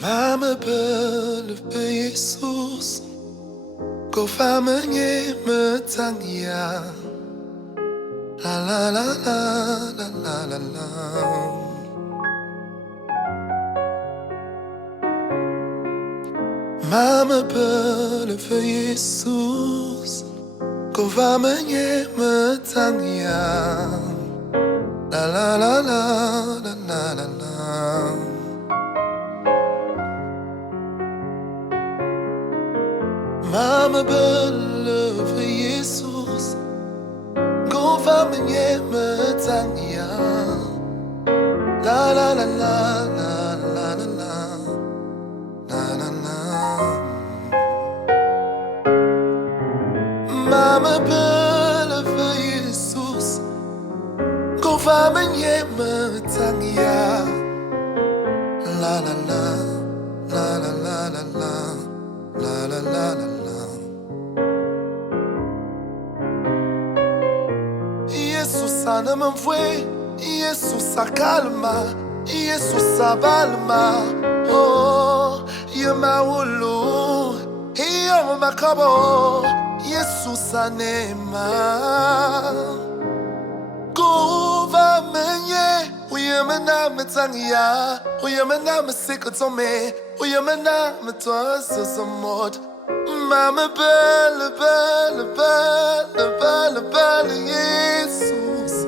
Mama belve Jesus Go famanye metania La la la la la la la la Mama belve Jesus Go famanye metania La la la la la la la la Mama belle voor Jesus, go van mij met Tania. La la la la la la la la la la la. Mama belle voor Jesus, go van mij met Tania. La la la la la la la la la la la la. Jesus não me foi, Jesus calma, Jesus balma, oh, Yamaulu, Yamakabo, Jesus anema, Gova menye, Uyamana metania, Uyamana mesikotome, Uyamana metwasosomot, Mama belle, belle, belle, belle, belle, Jesus.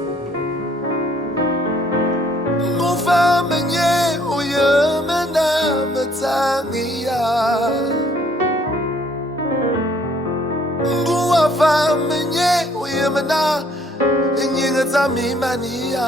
Nguva menye uyamana matania. Nguva menye uyamana inyinga zami mania.